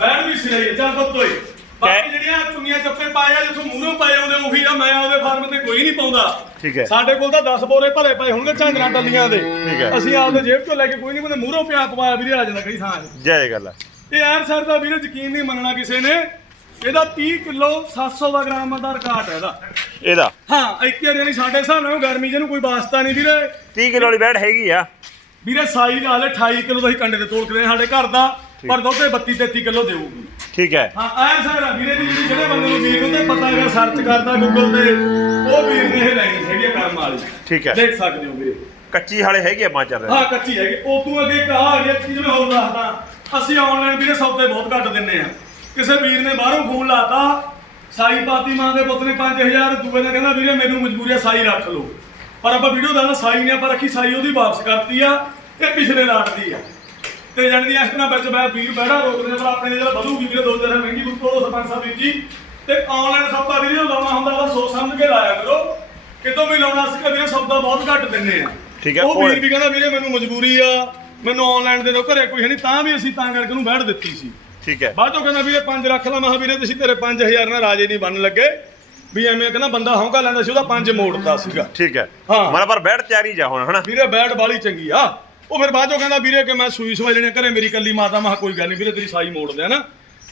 ਬੈਠ ਵੀ ਸਿਲਾਈ ਚੱਲ ਬੱਤੋਏ ਬਾਕੀ ਜਿਹੜੀਆਂ ਚੁੰਨੀਆਂ ਚੱਪੇ ਪਾਏ ਆ ਜਿੱਥੋਂ ਮੂਹਰੋਂ ਪਾਏ ਆਉਂਦੇ ਉਹੀ ਆ ਮੈਂ ਆਪਦੇ ਫਾਰਮ ਤੇ ਕੋਈ ਨਹੀਂ ਪਾਉਂਦਾ। ਠੀਕ ਹੈ। ਸਾਡੇ ਕੋਲ ਤਾਂ 10 ਬੋਰੇ ਭਰੇ ਪਏ ਹੋਣਗੇ ਝਾਂਜਰਾਂ ਟੱਲੀਆਂ ਦੇ। ਠੀਕ ਹੈ। ਅਸੀਂ ਆਪਦੇ ਜੇਬ ਚੋਂ ਲੈ ਕੇ ਕੋਈ ਨਹੀਂ ਬੰਦੇ ਮੂਹਰੋਂ ਪਿਆ ਪਵਾਇਆ ਵੀਰੇ ਆ ਜਾਂਦਾ ਕਈ ਥਾਂ 'ਚ। ਜੈ ਗੱਲ ਆ। ਇਹ ਐਰ ਸਰ ਦਾ ਵੀਰੇ ਯਕੀਨ ਨਹੀਂ ਮੰਨਣਾ ਕਿਸੇ ਨੇ। ਇਹਦਾ 30 ਕਿਲੋ 700 ਦਾ ਗ੍ਰਾਮ ਦਾ ਰਿਕਾਰਡ ਹੈ ਇਹਦਾ। ਇਹਦਾ? ਹਾਂ ਇੱਕ ਨਹੀਂ ਸਾਡੇ ਹਿਸਾਬ ਨਾਲ ਗਰਮੀ ਜਿਹਨੂੰ ਕੋਈ ਵਾਸਤਾ ਨਹੀਂ ਵੀਰੇ। 30 ਕਿਲੋ ਵਾਲੀ ਬੈਟ ਹੈਗੀ ਆ। ਵੀਰੇ ਸਾਈ ਨਾਲ 28 ਕਿਲੋ ਦਾ ਹੀ ਕੰਡੇ ਤੇ ਤੋਲ ਕੇ ਸਾਡੇ ਘਰ ਦਾ। ਪਰ ਦੁੱਧ ਦੇ 32 33 ਕਿਲੋ ਦੇਊਗੀ। ਠੀਕ ਹੈ। ਹਾਂ ਐ ਸਰ। ਆ ਵੀਰੇ ਦੀ ਜਿਹੜੀ ਜਿਹੜੇ ਬੰਦੇ ਨੂੰ ਵੀਰ ਹੁੰਦੇ ਪਤਾ ਹੈਗਾ ਸਰਚ ਕਰਦਾ ਗੂਗਲ ਤੇ। ਉਹ ਵੀਰ ਨੇ ਇਹ ਲੈਣੀ ਹੈਗੀ ਆ ਕਰਮ ਵਾਲੀ। ਠੀਕ ਹੈ। ਦੇਖ ਸਕਦੇ ਹੋ ਵੀਰੇ। ਕੱਚੀ ਹਾਲੇ ਹੈਗੀ ਆ ਚਾਰ ਦਿਨ ਹਾਂ ਕੱਚੀ ਹੈਗੀ। ਉਹ ਤੂੰ ਅੱਗੇ ਕਹਾ ਅਗੇ ਚੀਜ਼ ਮੈਂ ਹੋਰ ਦੱਸਦਾ। ਅਸੀਂ ਆਨਲਾਈਨ ਵੀਰੇ ਸੌਦੇ ਬਹੁਤ ਘੱਟ ਦਿੰਨੇ ਆ। ਕਿਸੇ ਵੀਰ ਨੇ ਬਾਹਰੋਂ ਫੋਨ ਲਾਤਾ ਸਾਈ ਪਾਤੀ ਮਾਂ ਦੇ ਪੁੱਤ ਨੇ 5000 ਦੂਏ ਨੇ ਕਹਿੰਦਾ ਵੀਰੇ ਮੈਨੂੰ ਮਜਬੂਰੀ ਆ ਸਾਈ ਰੱਖ ਲਓ। ਪਰ ਆਪਾਂ ਵੀਡੀਓ ਦਾ ਸਾਈ ਨੇ ਆਪਾਂ ਰੱਖੀ ਸਾਈ ਉਹਦੀ ਵਾਪਸ ਕਰਤੀ ਆ ਇਹ ਪਿਛਲੇ ਲਾਟ ਦੀ ਆ। ਤੇ ਜਾਣੀ ਦੀ ਤਰ੍ਹਾਂ ਵਿੱਚ ਮੈਂ ਵੀਰ ਬਹਿੜਾ ਰੋਕਦੇ ਪਰ ਆਪਣੇ ਜਿਹੜਾ ਵਧੂਗੀ ਵੀਰੇ ਦੋ ਚਾਰ ਮਹਿੰਗੀ ਬੁੱਕ ਤੋਂ ਸਰਪੰਚ ਸਾਹਿਬ ਵੀਰ ਜੀ। ਤੇ ਆਨਲਾਈਨ ਸੌਦਾ ਵੀਡੀਓ ਲਾਉਣਾ ਹੁੰਦਾ ਤਾਂ ਸੋਚ ਸਮਝ ਕੇ ਲਾਇਆ ਕਰੋ। ਕਿਤੋਂ ਵੀ ਲਾਉਣਾ ਸੀ ਵੀਰੇ ਸੌਦਾ ਬਹੁਤ ਘੱਟ ਦਿੰਨੇ ਆ। ਠੀਕ ਹੈ, ਉਹ ਵੀਰ ਵੀ ਕਹਿੰਦਾ ਵੀਰੇ ਮੈਨੂੰ ਮਜਬੂਰੀ ਆ ਮੈਨੂੰ ਆਨਲਾਈਨ ਦੇ ਦਿਓ ਘਰੇ ਕੋਈ ਹੈ ਨਹੀਂ। ਤਾਂ ਵੀ ਅਸੀਂ ਤਾਂ ਕਰਕੇ ਉਹਨੂੰ ਬੈਠ ਦਿੱਤੀ ਸੀ। ਠੀਕ ਹੈ। ਬਾਅਦ ਕਹਿੰਦਾ ਵੀਰੇ 5 ਰੱਖ ਲਾ ਮੈਂ ਕਿਹਾ ਵੀਰੇ ਤੁਸੀਂ ਤੇਰੇ 5000 ਨਾਲ ਰਾਜੇ ਨਹੀਂ ਬਣ ਲੱਗੇ। ਵੀ ਐਵੇਂ ਕਹਿੰਦਾ ਬੰਦਾ ਹੌਂਕਾ ਲੈਂਦਾ ਸੀ ਉਹਦਾ ਪੰਜ ਮੋੜਦਾ ਸੀਗਾ। ਠੀਕ ਹੈ। ਹਾਂ। ਮਾਰਾ ਪਰ ਬੈਠ ਤਿਆਰੀ ਜਾ ਹੁਣ ਹਨਾ? ਵੀਰੇ ਬੈਟ ਬਾਲੀ ਚੰਗੀ ਆ। ਉਹ ਫਿਰ ਬਾਅਦ ਚੋਂ ਕਹਿੰਦਾ ਵੀਰੇ ਕਿ ਮੈਂ ਸੂਈ ਸਵਾਈ ਲੈਣੇ ਘਰੇ ਮੇਰੀ ਕੱਲੀ ਮਾਤਾ ਮਾ ਕੋਈ ਗੱਲ ਨਹੀਂ ਵੀਰੇ ਤੇਰੀ ਸਾਈ ਮੋੜਦੇ ਆ ਨਾ।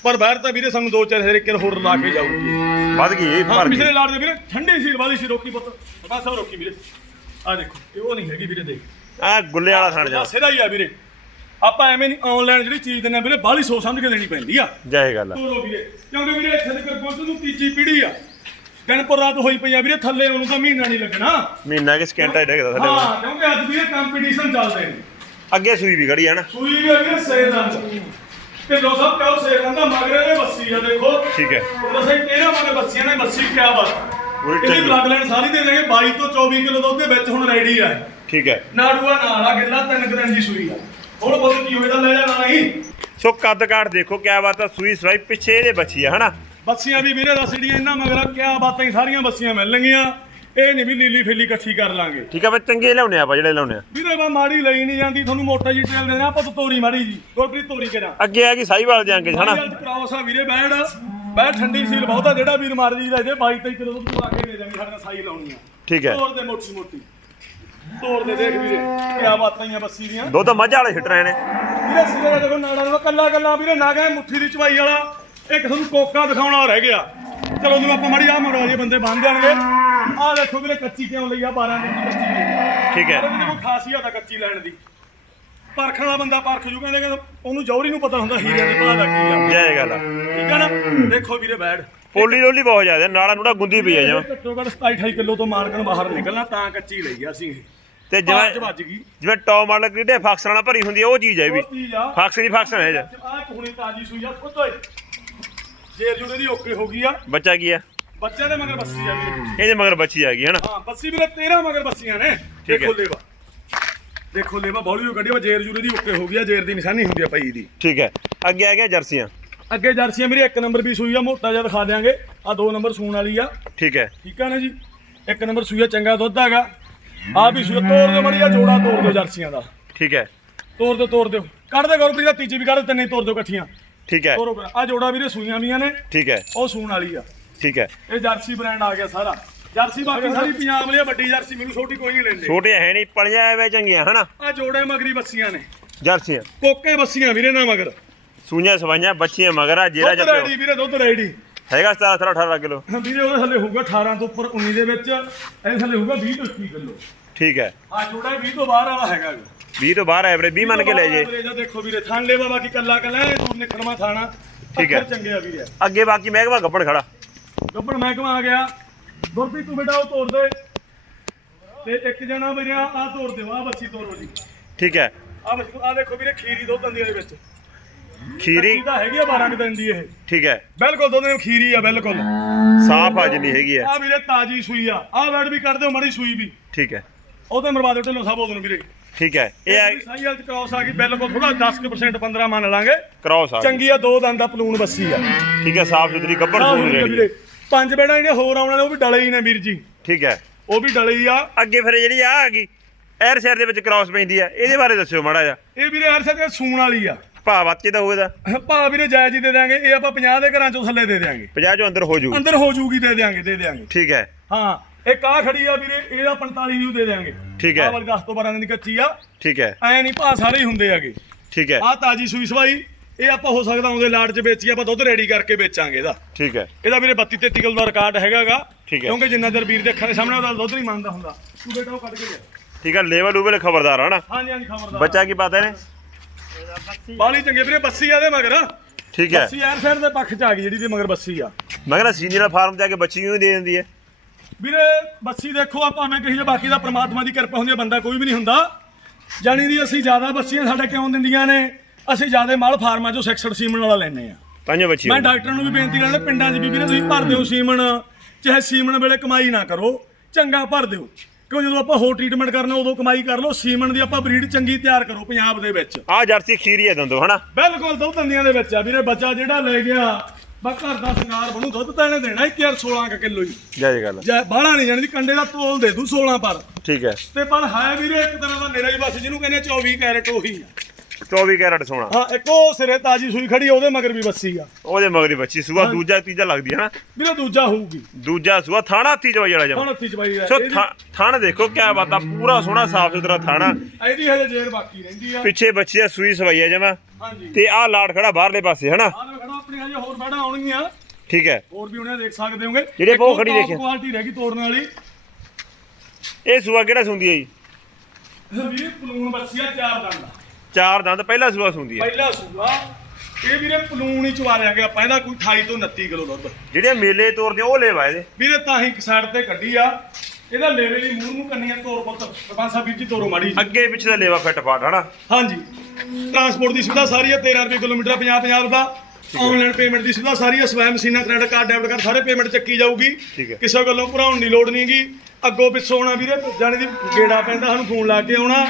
ਪਰ ਬੈਟ ਤਾਂ ਵੀਰੇ ਸਾਨੂੰ ਦੋ ਚਾਰ ਹਰੇ ਕਿਰ ਹੋਰ ਲਾ ਕੇ ਜਾਊਗੀ। ਵੱਧ ਗਈ ਇਹ ਹਾਂ ਭਰ ਪਿਛਲੇ ਗਈ ਲਾੜ ਦੇ ਵੀਰੇ ਠੰਡੀ ਸੀ ਵਾਲੀ ਸੀ ਰੋਕੀ ਪੁੱਤ। ਬਸ ਸਭ ਰੋਕੀ ਵੀਰੇ। ਆ ਦੇਖੋ ਇਹ ਉਹ ਨਹੀਂ ਹੈਗੀ ਵੀਰੇ ਦੇਖ। ਆ ਗੁੱਲੇ ਵਾਲਾ ਥਣ ਜਾ। ਸਿਰਾ ਹੀ ਆ ਵੀਰੇ। ਆਪਾਂ ਐਵੇਂ ਨਹੀਂ ਆਨਲਾਈਨ ਜਿਹੜੀ ਚੀਜ਼ ਦਿੰਦੇ ਆ ਵੀਰੇ ਬਾਲੀ ਸੋਚ ਸਮਝ ਕੇ ਦੇਣੀ ਪੈਂਦੀ ਆ। ਜਾਏ ਗੱਲ ਆ। ਤੋਰੋ ਵੀਰੇ। ਕਿਉਂਕਿ ਵੀਰੇ ਇੱਥੇ ਤੱਕ ਨੂੰ ਤੀਜੀ ਪੀੜੀ ਆ। ਦਿਨਪੁਰ ਰਾਤ ਹੋਈ ਪਈ ਆ ਵੀਰੇ ਥੱਲੇ ਉਹਨੂੰ ਤਾਂ ਮਹੀਨਾ ਨਹੀਂ ਲੱਗਣਾ। ਮਹੀਨਾ ਕਿ ਸਕਿੰਟਾ ਹੀ ਡੇਗਦਾ ਸਾਡੇ ਕੋਲ। ਹਾਂ ਕਿਉਂਕਿ ਅੱਜ ਵੀਰੇ ਕੰਪੀਟੀਸ਼ਨ ਚੱਲਦੇ ਨੇ। ਅੱਗੇ ਸੂਈ ਵੀ ਖੜੀ ਹੈ ਨਾ। ਸੂਈ ਵੀ ਵੀਰੇ ਸੇ ਦੰਦ ਤੇ ਦੋ ਸਭ ਪਿਓ ਸੇ ਦੰਦ ਮਗਰੇ ਦੇ ਬੱਸੀ ਆ ਦੇਖੋ। ਠੀਕ ਹੈ। ਦੱਸੇ ਕਿਹੜਾ ਮਗਰ ਬੱਸੀਆਂ ਨੇ ਬੱਸੀ ਕਿਆ ਬਾਤ। ਇਹਦੀ। ਬਲੱਡ ਲਾਈਨ ਸਾਰੀ ਦੇ ਦੇਗੇ 22 ਤੋਂ 24 ਕਿਲੋ ਦੁੱਧ ਦੇ ਵਿੱਚ ਹੁਣ ਰੈਡੀ ਆ। ਠੀਕ ਹੈ। ਨਾੜੂਆ ਨਾਲ ਆ ਗਿੱਲਾ ਤਿੰਨ ਦਿਨ ਦੀ ਸੂਈ ਆ। ਹੁਣ ਬਹੁਤ ਕੀ ਹੋਏਦਾ ਲੈ ਜਾ ਨਾਲ ਹੀ। ਸੋ ਕੱਦ ਕਾਠ ਦੇਖੋ ਕਿਆ ਬਾਤ ਆ ਸੂਈ ਸਵਾਈ ਪਿੱਛੇ ਇਹਦੇ ਬੱਚੀ ਆ ਹਨਾ? ਬੱਸੀਆਂ ਵੀ ਵੀਰੇ ਰਸੜੀਆਂ ਇਹਨਾਂ ਮਗਰ ਕਿਆ ਬਾਤਾਂ ਹੀ ਸਾਰੀਆਂ ਬੱਸੀਆਂ ਮਿਲਣਗੀਆਂ ਇਹ ਨਹੀਂ ਵੀ ਲੀਲੀ ਫੇਲੀ ਇਕੱਠੀ ਕਰ ਲਾਂਗੇ। ਠੀਕ ਆ ਬਈ ਚੰਗੇ ਲਿਆਉਣੇ ਆਪਾਂ ਜਿਹੜੇ ਲਿਆਉਣੇ ਆ। ਵੀਰੇ ਬਾ ਮਾੜੀ ਲਈ ਨਹੀਂ ਜਾਂਦੀ ਤੁਹਾਨੂੰ ਮੋਟਾ ਜੀ ਟ੍ਰੇਲ ਦੇਣਾ ਆਪਾਂ ਤਾਂ ਤੋਰੀ ਮਾੜੀ ਜੀ। ਗੁਰਪ੍ਰੀਤ ਤੋਰੀ ਕਿਹੜਾ? ਅੱਗੇ ਆ ਗਈ ਸਾਈਵਾਲ ਦੇ ਅੰਗੇ ਹਨਾ ਕ੍ਰਾਸ ਆ ਵੀਰੇ ਬੈੜ ਬੈੜ ਠੰਡੀ ਸੀਲ ਬਹੁਤਾ ਜਿਹੜਾ ਵੀਰ ਮਾਰ ਜੀ ਲੈ ਜੇ 22 23 ਕਿਲੋ ਦੁੱਧ ਆ ਕੇ ਦੇ ਦਾਂਗੇ ਸਾਡਾ ਸਾਈ ਲਾਉਣੀ ਆ। ਠੀਕ ਹੈ। ਤੋਰ ਦੇ ਮੋਟੀ ਮੋਟੀ। ਤੋਰ ਦੇ ਦੇਖ ਵੀਰੇ ਕਿਆ ਬਾਤਾਂ ਆ ਬੱਸੀ ਦੀਆਂ। ਦੁੱਧ ਮੱਝ ਵਾਲੇ ਛਿੱਟ ਰਹੇ ਨੇ। ਵੀਰੇ ਸਿਰੇ ਦਾ ਦੇਖੋ ਨਾੜਾ ਦਾ ਕੱਲਾ ਕੱਲਾ ਵੀਰੇ ਨਾ ਗਏ ਮੁੱਠੀ ਦੀ ਚਵਾਈ ਵਾਲਾ। ਇੱਕ ਤੁਹਾਨੂੰ ਕੋਕਾ ਦਿਖਾਉਣਾ ਰਹਿ ਗਿਆ। ਚਲੋ ਜਿਵੇਂ ਆਪਾਂ ਮੜੀ ਆ ਮਰਵਾ ਜੇ ਬੰਦੇ ਬੰਨ ਦੇਣਗੇ। ਆਹ ਦੇਖੋ ਵੀਰੇ ਕੱਚੀ ਕਿਉਂ ਲਈ ਆ 12 ਦਿਨ ਦੀ ਕੱਚੀ ਲਈ ਆ। ਠੀਕ ਹੈ। ਇਹਦੇ ਕੋਈ ਖਾਸੀਅਤ ਆ ਕੱਚੀ ਲੈਣ ਦੀ। ਪਰਖਣ ਵਾਲਾ ਬੰਦਾ ਪਰਖ ਜੂ ਕਹਿੰਦੇ ਕਿ ਉਹਨੂੰ ਜੌਹਰੀ ਨੂੰ ਪਤਾ ਹੁੰਦਾ ਹੀਰਿਆਂ ਦੇ ਭਾਅ ਦਾ ਕੀ ਆ। ਜਾਏ ਗੱਲ ਆ। ਠੀਕ ਆ ਨਾ? ਦੇਖੋ ਵੀਰੇ ਬੈਠ। ਪੋਲੀ ਲੋਲੀ ਬਹੁਤ ਜ਼ਿਆਦਾ ਨਾੜਾ ਨੂੜਾ ਗੁੰਦੀ ਪਈ ਆ ਜਮਾ ਘੱਟੋ ਘੱਟ 27 28 ਕਿਲੋ ਤੋਂ ਮਾਲਕਣ ਬਾਹਰ ਨਿਕਲਣਾ ਤਾਂ ਕੱਚੀ ਲਈ ਆ ਅਸੀਂ ਇਹ। ਤੇ ਜਿਵੇਂ ਵੱਜ ਗਈ। ਜਿਵੇਂ ਟੌਪ ਮਾਡਲ ਕਿਹੜੇ ਫਾਕਸਨ ਨਾਲ ਭਰੀ ਹੁੰਦੀ ਆ ਉਹ ਚੀਜ਼ ਹੈ ਇਹ ਵੀ। ਉਹ ਚੀਜ਼ ਆ। ਹੈ ਜੀ ਆ ਕੁਣੀ ਤਾਜੀ ਸੂਈ ਆ ਖੁੱਦ ਜੇਰ ਜੁੜੇ ਦੀ ਓਕੇ ਹੋ ਗਈ ਆ। ਬੱਚਾ ਕੀ ਆ? ਬੱਚਿਆਂ ਦੇ ਮਗਰ ਬੱਸੀ ਆ ਵੀਰੇ। ਇਹਦੇ ਮਗਰ ਬੱਚੀ ਆ ਗਈ ਹਨਾ ਹਾਂ ਬੱਸੀ ਵੀਰੇ 13 ਮਗਰ ਬੱਸੀਆਂ ਨੇ। ਠੀਕ ਦੇਖੋ ਹੈ। ਲੇਵਾ। ਦੇਖੋ ਲੇਵਾ ਬੌਲੀ ਗੱਡੀ ਵਾ ਜੇਰ ਜੁੜੇ ਦੀ ਓਕੇ ਹੋ ਗਈ ਆ ਜੇਰ ਦੀ ਨਿਸ਼ਾਨੀ ਹੁੰਦੀ ਆ ਪਈ ਦੀ। ਠੀਕ ਹੈ। ਅੱਗੇ ਆ ਗਿਆ ਜਰਸੀਆਂ? ਅੱਗੇ ਜਰਸੀਆਂ ਮੇਰੀ ਇੱਕ ਨੰਬਰ ਵੀ ਸੂਈ ਆ ਮੋਟਾ ਜਿਹਾ ਦਿਖਾ ਦਿਆਂਗੇ। ਆ ਦੋ ਨੰਬਰ ਸੂਣ ਵਾਲੀ ਆ। ਠੀਕ ਹੈ। ਠੀਕ ਆ ਨਾ ਜੀ? ਇੱਕ ਨੰਬਰ ਸੂਈਆ ਚੰਗਾ ਦੁੱਧ ਹੈਗਾ। ਆ ਵੀ ਸੂਈਆ ਤੋੜ ਦਿਓ ਮੜੀ ਆ ਜੋੜਾ ਤੋੜ ਦਿਓ ਜਰਸੀਆਂ ਦਾ। ਠੀਕ ਹੈ। ਤੋੜ ਦਿਓ ਤੋੜ ਦਿਓ। ਕੱਢ ਦੇ ਗੁਰਪ੍ਰੀਤ ਦਾ ਤੀਜੀ ਵੀ ਕੱਢ ਦੇ ਤਿੰਨੇ ਤੋੜ ਦਿਓ ਇਕੱਠੀਆਂ। ਠੀਕ ਹੈ। ਆ ਜੋੜਾ ਵੀਰੇ ਸੂਈਆਂ ਵੀਆਂ ਨੇ। ਠੀਕ ਹੈ। ਉਹ ਸੂਣ ਵਾਲੀ ਆ। ਠੀਕ ਹੈ। ਇਹ ਜਰਸੀ ਬ੍ਰਾਂਡ ਆ ਗਿਆ ਸਾਰਾ। ਜਰਸੀ ਬਾਕੀ ਸਾਰੀ ਪੰਜਾਬ ਵਾਲੀ ਆ, ਵੱਡੀ ਜਰਸੀ। ਮੈਨੂੰ ਛੋਟੀ ਕੋਈ ਨਹੀਂ ਲੈਂਦੇ। ਛੋਟੇ ਹੈ ਨਹੀਂ ਪਲੀਆਂ ਐਵੇਂ ਚੰਗੀਆਂ ਹਨਾ? ਆ ਜੋੜੇ ਮਗਰੀ ਬੱਸੀਆਂ ਨੇ। ਜਰਸੀਆਂ। ਕੋਕੇ ਬੱਸੀਆਂ ਵੀਰੇ ਨਾ ਮਗਰ। ਸੂਈਆਂ ਸਵਾਈਆਂ ਬੱਚੀਆਂ ਮਗਰ ਆ ਜੇਰਾ ਦੁੱਧ ਰੈਡੀ ਵੀਰੇ ਦੁੱਧ ਰੈਡੀ ਹੈਗਾ 17 18 ਕਿਲੋ। ਵੀਰੇ ਉਹਦੇ ਥੱਲੇ ਹੋਊਗਾ 18 ਤੋਂ ਉੱਪਰ 19 ਦੇ ਵਿੱਚ। ਇਹਦੇ ਥੱਲੇ ਹੋਊਗਾ 20 ਤੋਂ 21 ਕਿਲੋ। ਠੀਕ ਹੈ। ਆ ਜੋੜਾ 20 ਤੋਂ ਬਾਹਰ ਵਾਲਾ ਹੈਗਾ। 20 ਤੋਂ ਬਾਹਰ ਐਵਰੇਜ 20 ਮੰਨ ਕੇ ਲੈ ਜੇ। ਦੇਖੋ ਵੀਰੇ ਥਾਣ ਲੈਵਾ ਬਾਕੀ ਕੱਲਾ ਕੱਲਾ ਇਹ ਤੂੰ ਨਿਕਲਵਾ ਥਾਣਾ ਠੀਕ ਹੈ। ਚੰਗੇ ਆ ਵੀਰੇ। ਅੱਗੇ ਬਾਕੀ ਮਹਿਕਮਾ ਗੱਪਣ ਖੜਾ। ਗੱਬੜ ਮਹਿਕਮਾ ਆ ਗਿਆ। ਗੁਰਪ੍ਰੀਤ ਤੂੰ ਬੇਟਾ ਉਹ ਤੋੜ ਦੇ। ਤੇ ਇੱਕ ਜਣਾ ਵੀਰੇ ਆ ਤੋੜ ਦਿਓ ਆ ਬੱਸੀ ਤੋੜੋ ਜੀ। ਠੀਕ ਹੈ। ਆ ਆ ਦੇਖੋ ਵੀਰੇ ਖੀਰੀ ਦੋ ਦੰਦੀਆਂ ਦੇ ਵਿੱਚ। ਖੀਰੀ? ਤਾਂ ਹੈਗੀ ਆ 12 ਕੁ ਦਿਨ ਦੀ ਇਹ। ਠੀਕ ਹੈ। ਬਿਲਕੁਲ ਦੋ ਦਿਨ ਖੀਰੀ ਆ ਬਿਲਕੁਲ। ਸਾਫ਼ ਆ ਜਿੰਨੀ ਹੈਗੀ ਹੈ। ਆ ਵੀਰੇ ਤਾਜੀ ਸੂਈ ਆ। ਆ ਵੈਡ ਵੀ ਕੱਢ ਦਿਓ ਮੜੀ ਸੂਈ ਵੀ। ਠੀਕ ਹੈ। ਉਹ ਤੇ ਮਰਵਾ ਦਿਓ ਢਿੱਲੋਂ ਸਾਹਿਬ ਉਹਦੋਂ ਵੀਰੇ। ਠੀਕ ਹੈ। ਇਹ ਆ ਸਾਈ ਹਾਲ ਚ ਕ੍ਰਾਸ ਆ ਗਈ। ਬਿਲਕੁਲ ਥੋੜਾ 10% 15 ਮੰਨ ਲਾਂਗੇ। ਕ੍ਰਾਸ ਆ ਗਈ। ਚੰਗੀ ਆ ਦੋ ਦੰਦ ਦਾ ਪਲੂਣ ਬੱਸੀ ਆ। ਠੀਕ ਹੈ ਸਾਫ਼ ਸੁਥਰੀ ਆਹ ਸੂਣ ਜਿਹੜੀ ਪੰਜ ਬੇੜਾ ਜਿਹੜੇ ਹੋਰ ਆਉਣ ਵਾਲੇ ਉਹ ਵੀ ਡਲੇ ਹੀ ਨੇ ਵੀਰ ਜੀ। ਠੀਕ ਹੈ। ਉਹ ਵੀ ਡਲੇ ਹੀ ਆ। ਅੱਗੇ ਫਿਰ ਜਿਹੜੀ ਆ ਆ ਗਈ ਐਰ ਸ਼ਹਿਰ ਦੇ ਵਿੱਚ ਕ੍ਰਾਸ ਪੈਂਦੀ ਆ। ਇਹਦੇ ਬਾਰੇ ਦੱਸਿਓ ਮਾੜਾ ਜਿਹਾ। ਇਹ ਵੀਰੇ ਹਰ ਸਕਦੇ ਸੂਣ ਵਾਲੀ ਆ। ਭਾਅ ਬੱਚੇ ਦਾ ਹੋਵੇਦਾ ਭਾ ਵੀਰੇ ਜਾਇਜ਼ ਹੀ ਦੇ ਦਿਆਂਗੇ। ਇਹ ਆਪਾਂ 50 ਦੇ ਘਰਾਂ ਚੋਂ ਥੱਲੇ ਦੇ ਦਿਆਂਗੇ। 50 ਚੋਂ ਅੰਦਰ ਹੋ ਜੂ। ਅੰਦਰ ਹੋ ਜੂਗੀ ਦੇ ਦਿਆਂਗੇ ਦੇ ਦਿਆਂਗੇ। ਠੀਕ ਹੈ। ਹਾਂ। ਇੱਕ ਆ ਖੜੀ ਆ ਵੀਰੇ ਇਹਦਾ 45 ਨੂੰ ਦੇ ਦਿਆਂਗੇ। ਠੀਕ ਹੈ। ਆਹ ਵਾਲੀ 10 ਤੋਂ 12 ਦਿਨ ਦੀ ਕੱਚੀ ਆ। ਠੀਕ ਹੈ। ਐ ਨਹੀਂ ਭਾ ਸਾਰੇ ਹੀ ਹੁੰਦੇ ਆਗੇ ਠੀਕ ਹੈ। ਆ ਤਾਜੀ ਸੂਈ ਸਵਾਈ ਇਹ ਆਪਾਂ ਹੋ ਸਕਦਾ ਉਹਦੇ ਲਾਟ 'ਚ ਵੇਚੀ ਆਪਾਂ ਦੁੱਧ ਰੈਡੀ ਕਰਕੇ ਵੇਚਾਂਗੇ ਇਹਦਾ। ਠੀਕ ਹੈ। ਇਹਦਾ ਵੀਰੇ 32 33 ਕਿਲੋ ਦਾ ਰਿਕਾਰਡ ਹੈਗਾਗਾ। ਠੀਕ ਹੈ। ਕਿਉਂਕਿ ਜਿੰਨਾ ਚਿਰ ਵੀਰ ਦੇ ਅੱਖਾਂ ਦੇ ਸਾਹਮਣੇ ਉਹਦਾ ਦੁੱਧ ਨਹੀਂ ਮੰਨਦਾ ਹੁੰਦਾ। ਤੂੰ ਬੇਟਾ ਉਹ ਕੱਢ ਕੇ ਲਿਆ। ਠੀਕ ਹੈ ਲੈਵਲ ਲੂਵਲ ਖਬਰਦਾਰ ਹਨਾ ਹਾਂਜੀ ਹਾਂਜੀ ਖਬਰਦਾਰ ਬੱਚਾ ਕੀ ਪਤਾ ਨੇ ਬਾਲੀ ਚੰਗੇ ਵੀਰੇ ਬੱਸੀ ਆ ਦੇ ਮਗਰ। ਠੀਕ ਹੈ। ਬੱਸੀ ਐਰ ਸਾਈਡ ਦੇ ਪੱਖ 'ਚ ਆ ਗਈ ਜਿਹੜੀ ਦੇ ਮਗਰ ਬੱਸੀ ਆ। ਮੈਂ ਕਹਿੰਦਾ ਸੀਨੀਅਰ ਫਾਰਮ ਜਾ ਕੇ ਬੱਚੀ ਨੂੰ ਦੇ ਦਿੰਦੀ ਹੈ। ਵੀਰੇ ਬੱਸੀ ਦੇਖੋ ਆ ਭਾਵੇਂ ਕਹੀਏ ਬਾਕੀ ਦਾ ਪ੍ਰਮਾਤਮਾ ਦੀ ਕਿਰਪਾ ਹੁੰਦੀ ਹੈ ਬੰਦਾ ਕੋਈ ਵੀ ਨਹੀਂ ਹੁੰਦਾ। ਜਾਣੀ ਦੀ ਅਸੀਂ ਜ਼ਿਆਦਾ ਬੱਸੀਆਂ ਸਾਡੇ ਕਿਉਂ ਦਿੰਦੀਆਂ ਨੇ? ਅਸੀਂ ਜ਼ਿਆਦਾ ਮਾਲ ਫਾਰਮਾਂ 'ਚੋਂ ਸੈਕਸਡ ਸੀਮਨ ਵਾਲਾ ਲੈਨੇ ਆ ਪੰਜੋ ਬੱਚੀ ਮੈਂ ਡਾਕਟਰ ਨੂੰ ਵੀ ਬੇਨਤੀ ਕਰਦਾ ਪਿੰਡਾਂ 'ਚ ਵੀ ਵੀਰੇ ਤੁਸੀਂ ਭਰ ਦਿਓ ਸੀਮਨ ਚਾਹੇ ਸੀਮਨ ਵੇਲੇ ਕਮਾਈ ਨਾ ਕਰੋ ਚੰਗਾ ਭਰ ਦਿਓ। ਕਿਉਂ ਜਦੋਂ ਆਪਾਂ ਹੋਰ ਟ੍ਰੀਟਮੈਂਟ ਕਰਨਾ ਉਦੋਂ ਕਮਾਈ ਕਰ ਲਓ ਸੀਮਨ ਦੀ ਆਪਾਂ ਬਰੀਡ ਚੰਗੀ ਤਿਆਰ ਕਰੋ ਪੰਜਾਬ ਦੇ ਵਿੱਚ। ਆ ਜਰਸੀ ਖੀਰੀ ਹੈ ਦੰਦੋ ਹਨਾ? ਬਿਲਕੁਲ ਦੁੱਧ ਦੰਦੀਆਂ ਦੇ ਵਿੱਚ ਆ ਵੀਰੇ ਬੱਚਾ ਜਿਹੜਾ ਲੈ ਗਿਆ ਬਾ ਘਰ ਦਾ ਸ਼ਿੰਗਾਰ ਬਣੂ ਦੁੱਧ ਤਾਂ ਇਹਨੇ ਦੇਣਾ 11 16 ਕਿਲੋ ਹੀ। ਜੈ ਜੈ ਗੱਲ। ਜੇ ਬਾਹਲਾ ਨਹੀਂ ਜਾਣੀ ਕੰਡੇ ਦਾ ਤੋਲ ਦੇ ਦੂ 16 ਪਰ। ਠੀਕ ਹੈ। ਤੇ ਪਰ ਹੈ ਵੀਰੇ ਇੱਕ ਤਰ੍ਹਾਂ ਦਾ ਮੇਰਾ ਹੀ ਬਸ ਜਿਹਨੂੰ ਕਹਿੰਦੇ ਆ 24 ਕੈਰਟ ਉਹੀ ਆ। 24 ਕੈਰਟ ਸੋਨਾ। ਹਾਂ ਇੱਕੋ ਸਿਰੇ ਤਾਜੀ ਸੂਈ ਖੜੀ ਆ, ਉਹਦੇ ਮਗਰ ਵੀ ਬੱਸੀ ਆ। ਉਹਦੇ ਮਗਰੀ ਬੱਚੀ ਸੂਆ ਦੂਜਾ ਤੀਜਾ ਲੱਗਦੀ ਹੈ ਨਾ। ਵੀਰੇ ਦੂਜਾ ਹੋਊਗੀ। ਦੂਜਾ ਸੂਆ ਥਾਣਾ ਹੱਥੀ ਵਾਲਾ ਜਮਾ। ਹੁਣ ਹੱਥੀ ਚਵਾਈ ਆ ਸੋ ਥਾ- ਥਣ ਦੇਖੋ ਕਿਆ ਬਾਤਾਂ ਪੂਰਾ ਸੋਹਣਾ ਸਾਫ਼ ਸੁਥਰਾ ਥਾਣਾ। ਇਹਦੀ ਹਜੇ ਜੇਰ ਬਾਕੀ ਰਹਿੰਦੀ ਆ। ਪਿੱਛੇ ਬੱਚੀ ਆ ਸੂਈ ਸਵਾਈ ਆ ਜਮਾ। ਹਾਂਜੀ। ਤੇ ਆਹ ਲਾੜ ਖੜਾ ਬਾਹਰਲੇ ਪਾਸੇ ਹਨਾ? ਆਹ ਆਪਣੀ ਹਜੇ ਹੋਰ ਬੈਠਾ ਆਉਣਗੀਆਂ। ਠੀਕ ਹੈ। ਹੋਰ ਵੀ ਉਹਨੇ ਦੇਖ ਸਕਦੇ ਹੋਗੇ। ਜਿਹੜੇ ਬਹੁਤ ਖੜੀ ਦੇਖੇ। ਕੁਆਲਿਟੀ ਰਹਿ ਗਈ ਤੋੜਨ ਵਾਲੀ। ਇਹ ਸੂਆ ਕਿਹੜਾ ਸੁੰਦੀ ਹੈ ਜੀ? ਵੀਰੇ ਪਲੂਣ ਬੱਸੀ ਆ ਚਾਰ ਦੰਦ। ਆ। ਚਾਰ ਦੰਦ ਪਹਿਲਾ ਸੂਆ ਸੁੰਦੀ ਹੈ। ਪਹਿਲਾ ਸੂਆ। ਇਹ ਵੀਰੇ ਪਲੂਣ ਹੀ ਚਵਾਰਿਆਂਗੇ ਆਪਾਂ ਇਹਦਾ ਕੋਈ 28 ਤੋਂ 29 ਕਿਲੋ ਦੁੱਧ। ਜਿਹੜੇ ਮੇਲੇ ਤੋਰਦੇ ਆ, ਉਹ ਲੈਵਾ ਇਹਦੇ। ਵੀਰੇ ਤਾਂ ਹੀ ਇੱਕ ਸਾਈਡ ਤੇ ਕੱਢੀ ਆ। ਇਹਦਾ ਲੇਵੇ ਦੀ ਮੂੰਹ ਨੂੰ ਕੰਨੀਆਂ ਤੋੜ ਪੁੱਤ। ਸਰਪੰਚ ਸਾਹਿਬ ਵੀਰ ਜੀ ਤੋੜੋ ਮਾੜੀ ਜੀ ਅੱਗੇ ਪਿੱਛੇ ਦਾ ਲੇਵਾ ਫਿੱਟ ਫਾਟ ਹਨਾ? ਹਾਂਜੀ। ਟਰਾਂਸਪੋਰਟ ਦੀ ਸੁਵਿਧਾ ਸਾਰੀ ਹੈ 13 ਰੁਪਏ ਕਿਲੋਮੀਟਰ 50 50 ਦਾ ਆਨਲਾਈਨ ਪੇਮੈਂਟ ਦੀ ਸੁਵਿਧਾ ਸਾਰੀ ਹੈ ਸਵੈ ਮਸ਼ੀਨਾਂ ਕ੍ਰੈਡਿਟ ਕਾਰਡ ਡੈਬਿਟ ਕਾਰਡ ਸਾਰੇ ਪੇਮੈਂਟ ਚੱਕੀ ਜਾਊਗੀ। ਠੀਕ ਹੈ। ਕਿਸੇ ਗੱਲੋਂ ਭਰਾਉਣ ਦੀ ਲੋੜ ਨਹੀਂਗੀ। ਅੱਗੋਂ ਪਿੱਛੋਂ ਆਉਣਾ ਵੀਰੇ ਜਾਣੇ ਦੀ ਗੇੜਾ ਪੈਂਦਾ ਸਾਨੂੰ ਫੋਨ ਲਾ ਕੇ ਆਉਣਾ।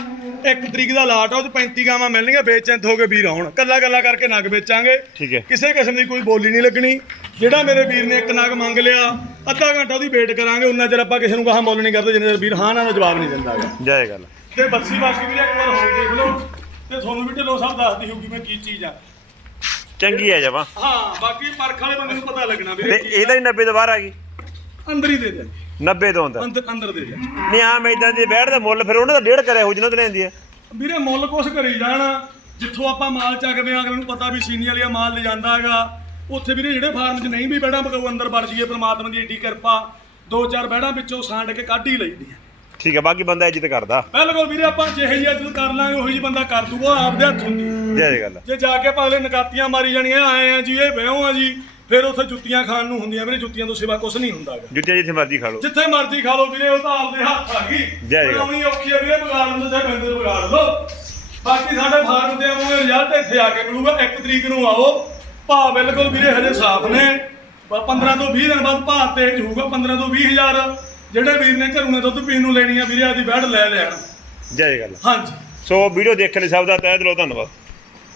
ਇੱਕ ਤਰੀਕ ਦਾ ਲਾਟ ਆ ਉਹ 'ਚ 35 ਗਾਵਾਂ ਮਿਲਣਗੀਆਂ ਵੇਚੈਂਤ ਹੋ ਕੇ ਵੀਰ ਆਉਣ। ਕੱਲਾ ਕੱਲਾ ਕਰਕੇ ਨਗ ਵੇਚਾਂਗੇ। ਠੀਕ ਹੈ। ਕਿਸੇ ਕਿਸਮ ਦੀ ਕੋਈ ਬੋਲੀ ਨਹੀਂ ਲੱਗਣੀ। ਜਿਹੜਾ ਮੇਰੇ ਵੀਰ ਨੇ ਇੱਕ ਨਗ ਮੰਗ ਲਿਆ ਅੱਧਾ ਘੰਟਾ ਉਹਦੀ ਵੇਟ ਕਰਾਂਗੇ ਉਹਨਾਂ ਚਿਰ ਆਪਾਂ ਕਿਸੇ ਨੂੰ ਕਹਾ ਮੁੱਲ ਨਹੀਂ ਕਰਦੇ ਜਿੰਨੇ ਚਿਰ ਵੀਰ ਹਾਂ ਨਾ ਦਾ ਜਵਾਬ ਨਹੀਂ ਦਿੰਦਾ ਗਾ। ਜਾਏ ਗੱਲ ਤੇ ਬੱਸੀ ਬਾਕੀ ਵੀ ਇੱਕ ਵਾਰ ਹੋਰ ਦੇਖ ਲਓ। ਤੇ ਤੁਹਾਨੂੰ ਵੀ ਢਿੱਲੋਂ ਸਾਹਿਬ ਦੱਸਦੀ ਹੋਊਗੀ ਮੈਂ ਕੀ ਚੀਜ਼ ਆ। ਚੰਗੀ ਹੈ ਜਮਾ। ਹਾਂ ਬਾਕੀ ਪਰਖ ਵਾਲੇ ਬੰਦੇ ਨੂੰ ਪਤਾ ਲੱਗਣਾ ਤੇ ਵੀਰੇ ਕੀ ਇਹਦਾ ਹੀ 90 ਤੋਂ ਬਾਹਰ ਆ ਗਈ। ਅੰਦਰ ਹੀ ਦੇ ਦੇ। 90 ਤੋਂ ਅੰਦਰ ਅੰਦਰ ਅੰਦਰ ਦੇ ਦੇ। ਨਹੀਂ ਆਮ ਇਦਾਂ ਦੇ ਬੈਠ ਦਾ ਮੁੱਲ ਫਿਰ ਉਹਨਾਂ ਦਾ ਡੇਢ ਕਰਿਆ ਹੋ ਜਿਨ੍ਹਾਂ ਤੋਂ ਲੈਂਦੀ ਹੈ ਵੀਰੇ ਮੁੱਲ ਕੁਛ ਕਰੀ ਜਾਣ। ਜਿੱਥੋਂ ਆਪਾਂ ਮਾਲ ਚੱਕਦੇ ਆ ਅਗਲੇ ਨੂੰ ਪਤਾ ਵੀ ਸੀਨੀ ਵਾਲੀਆ ਮਾਲ ਲੈ ਜਾਂਦਾ ਹੈਗਾ। ਉੱਥੇ ਵੀਰੇ ਜਿਹੜੇ ਫਾਰਮ 'ਚ ਨਹੀਂ ਵੀ ਬੈਠਾ ਪਕਾਉ ਅੰਦਰ ਵੜ ਜੀਏ ਪ੍ਰਮਾਤਮਾ ਦੀ ਏਡੀ ਕਿਰਪਾ। ਦੋ ਚਾਰ ਬੈੜਾਂ ਵਿੱਚੋਂ ਸਾਂਡ ਕੇ ਕੱਢ ਹੀ ਲਈਦੀ ਆ। ਠੀਕ ਹੈ ਬਾਕੀ ਬੰਦਾ ਇੱਜ਼ਤ ਕਰਦਾ। ਬਿਲਕੁਲ ਵੀਰੇ ਆਪਾਂ ਜਿਹੇ ਜਿਹੀ ਇੱਜ਼ਤ ਕਰ ਲਾਂਗੇ ਉਹੀ ਜਿਹੀ ਬੰਦਾ ਕਰ ਦੂਗਾ ਆਪਦੇ ਹੱਥ ਹੁੰਦੀ। ਜਾਏ ਗੱਲ। ਜੇ ਜਾ ਕੇ ਪਾਲੇ ਨਕਾਤੀਆਂ ਮਾਰੀ ਜਾਣੀਆਂ ਆਏ ਆ ਜੀ ਇਹ ਵਿਆਹ ਆ ਜੀ ਫਿਰ ਉੱਥੇ ਜੁੱਤੀਆਂ ਖਾਣ ਨੂੰ ਹੁੰਦੀਆਂ ਵੀਰੇ ਜੁੱਤੀਆਂ ਤੋਂ ਸਿਵਾ ਕੁਝ ਨਹੀਂ ਹੁੰਦਾ ਗਾ। ਜੁੱਤੀਆਂ ਜਿੱਥੇ ਮਰਜ਼ੀ ਖਾ ਲਓ। ਜਿੱਥੇ ਮਰਜ਼ੀ ਖਾ ਲਓ ਵੀਰੇ ਉਹ ਤਾਂ ਆਪਦੇ ਹੱਥ ਆ ਗਈ। ਜੈ ਜੈ। ਬਣਾਉਣੀ ਔਖੀ ਆ ਵੀਰੇ ਵਿਗਾੜ ਨੂੰ ਤੇ ਬੰਦੇ ਨੂੰ ਵਿਗਾੜ ਲਓ। ਬਾਕੀ ਸਾਡੇ ਫਾਰਮ ਦੇ ਆਉਣੇ ਰਿਜ਼ਲਟ ਇੱਥੇ ਆ ਕੇ ਮਿਲੂਗਾ। 1 ਤਰੀਕ ਨੂੰ ਆਓ। ਭਾਅ ਬਿਲਕੁਲ ਵੀਰੇ ਹਜੇ ਸਾਫ਼ ਨੇ। ਬ- 15 ਤੋਂ 20 ਦਿਨ ਬਾਅਦ ਭਾਅ ਤੇਜ਼ ਹੋਊਗਾ 15 ਤੋਂ 20 ਹਜ਼ਾਰ। ਜਿਹੜੇ ਵੀਰ ਨੇ ਘਰੋਂ ਨੇ ਦੁੱਧ ਪੀਣ ਨੂੰ ਲੈਣੀ ਆ ਵੀਰੇ ਆਦੀ ਬੈੜ ਲੈ ਲੈਣ। ਜਾਏ ਗੱਲ। ਹਾਂਜੀ। ਸੋ ਵੀਡੀਓ ਦੇਖਣ ਲਈ ਸਭ ਦਾ ਤਹਿ ਦਿਲੋਂ ਧੰਨਵਾਦ।